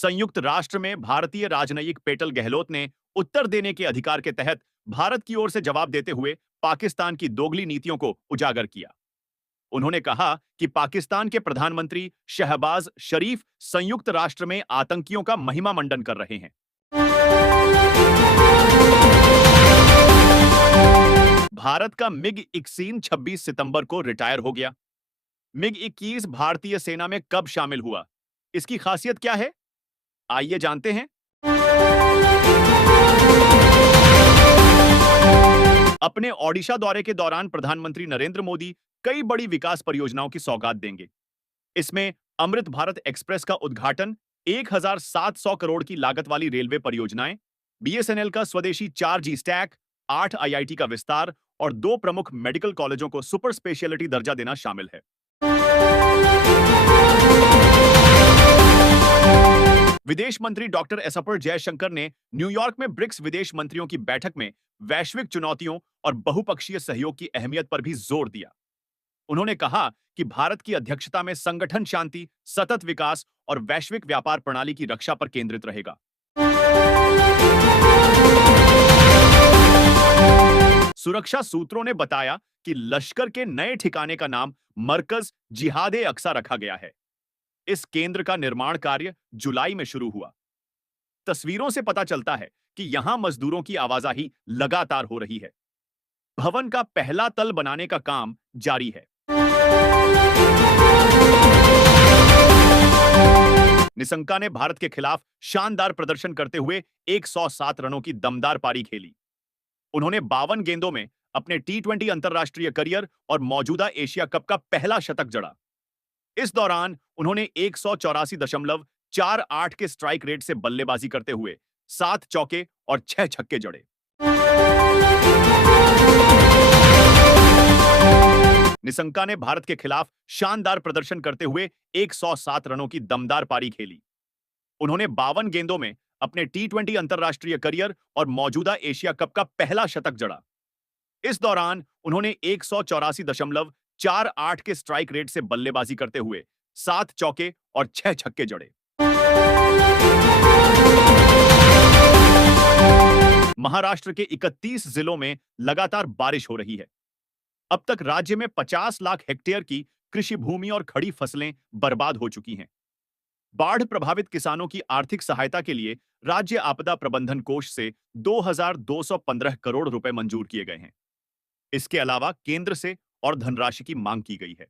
संयुक्त राष्ट्र में भारतीय राजनयिक पेटल गहलोत ने उत्तर देने के अधिकार के तहत भारत की ओर से जवाब देते हुए पाकिस्तान की दोगली नीतियों को उजागर किया। उन्होंने कहा कि पाकिस्तान के प्रधानमंत्री शहबाज शरीफ संयुक्त राष्ट्र में आतंकियों का महिमा मंडन कर रहे हैं। भारत का मिग-21 26 सितंबर को रिटायर हो गया। मिग-21 भारतीय सेना में कब शामिल हुआ? इसकी खासियत क्या है? आइए जानते हैं। अपने ओडिशा दौरे के दौरान प्रधानमंत्री नरेंद्र मोदी कई बड़ी विकास परियोजनाओं की सौगात देंगे। इसमें अमृत भारत एक्सप्रेस का उद्घाटन, 1700 करोड़ की लागत वाली रेलवे परियोजनाएं, बीएसएनएल का स्वदेशी 4G स्टैक, 8 आईआईटी का विस्तार और 2 प्रमुख मेडिकल कॉलेजों को सुपर स्पेशलिटी दर्जा देना शामिल है। विदेश मंत्री डॉक्टर एस जयशंकर ने न्यूयॉर्क में ब्रिक्स विदेश मंत्रियों की बैठक में वैश्विक चुनौतियों और बहुपक्षीय सहयोग की अहमियत पर भी जोर दिया। उन्होंने कहा कि भारत की अध्यक्षता में संगठन शांति, सतत विकास और वैश्विक व्यापार प्रणाली की रक्षा पर केंद्रित रहेगा। सुरक्षा सूत्रों ने बताया कि लश्कर के नए ठिकाने का नाम मरकज जिहाद-ए-अक्सा रखा गया है। इस केंद्र का निर्माण कार्य जुलाई में शुरू हुआ। तस्वीरों से पता चलता है कि यहां मजदूरों की आवाजाही लगातार हो रही है। भवन का पहला तल बनाने का काम जारी है। निशंका ने भारत के खिलाफ शानदार प्रदर्शन करते हुए 107 रनों की दमदार पारी खेली। उन्होंने 52 गेंदों में अपने टी20 अंतरराष्ट्रीय करियर और मौजूदा एशिया कप का पहला शतक जड़ा। इस दौरान उन्होंने 184.48 के स्ट्राइक रेट से बल्लेबाजी करते हुए 7 चौके और 6 छक्के जड़े। निशंका ने भारत के खिलाफ शानदार प्रदर्शन करते हुए 107 रनों की दमदार पारी खेली। उन्होंने 52 गेंदों में अपने टी20 अंतरराष्ट्रीय करियर और मौजूदा एशिया कप का पहला शतक जड़ा। इस दौरान उन्होंने 184.48 के स्ट्राइक रेट से बल्लेबाजी करते हुए 7 चौके और 6 छक्के जड़े। महाराष्ट्र के 31 जिलों में लगातार बारिश हो रही है। अब तक राज्य में 50 लाख हेक्टेयर की कृषि भूमि और खड़ी फसलें बर्बाद हो चुकी हैं। बाढ़ प्रभावित किसानों की आर्थिक सहायता के लिए राज्य आपदा प्रबंधन कोष से 2215 करोड़ रुपए मंजूर किए गए हैं। इसके अलावा केंद्र से और धनराशि की मांग की गई है।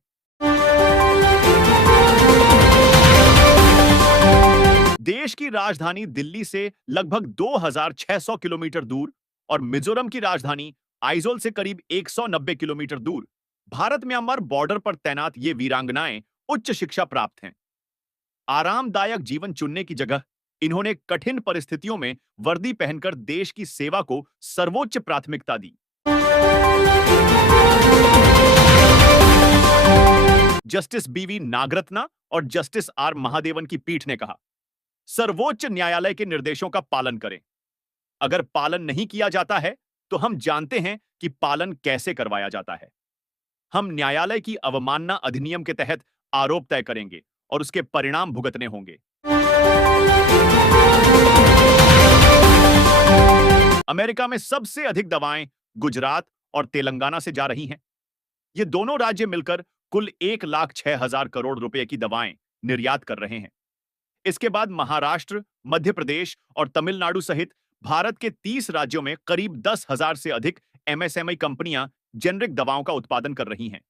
देश की राजधानी दिल्ली से लगभग 2600 किलोमीटर दूर और मिजोरम की राजधानी आइजोल से करीब 190 किलोमीटर दूर भारत म्यांमार बॉर्डर पर तैनात ये वीरांगनाएं उच्च शिक्षा प्राप्त हैं। आरामदायक जीवन चुनने की जगह इन्होंने कठिन परिस्थितियों में वर्दी पहनकर देश की सेवा को सर्वोच्च प्राथमिकता दी। जस्टिस बीवी नागरत्ना और जस्टिस आर महादेवन की पीठ ने कहा, सर्वोच्च न्यायालय के निर्देशों का पालन करें। अगर पालन नहीं किया जाता है तो हम जानते हैं कि पालन कैसे करवाया जाता है। हम न्यायालय की अवमानना अधिनियम के तहत आरोप तय करेंगे और उसके परिणाम भुगतने होंगे। अमेरिका में सबसे अधिक दवाएं गुजरात और तेलंगाना से जा रही हैं। ये दोनों राज्य मिलकर कुल 1,06,000 करोड़ रुपए की दवाएं निर्यात कर रहे हैं। इसके बाद महाराष्ट्र, मध्य प्रदेश और तमिलनाडु सहित भारत के 30 राज्यों में करीब 10,000 से अधिक एमएसएमई कंपनियां जेनरिक दवाओं का उत्पादन कर रही हैं।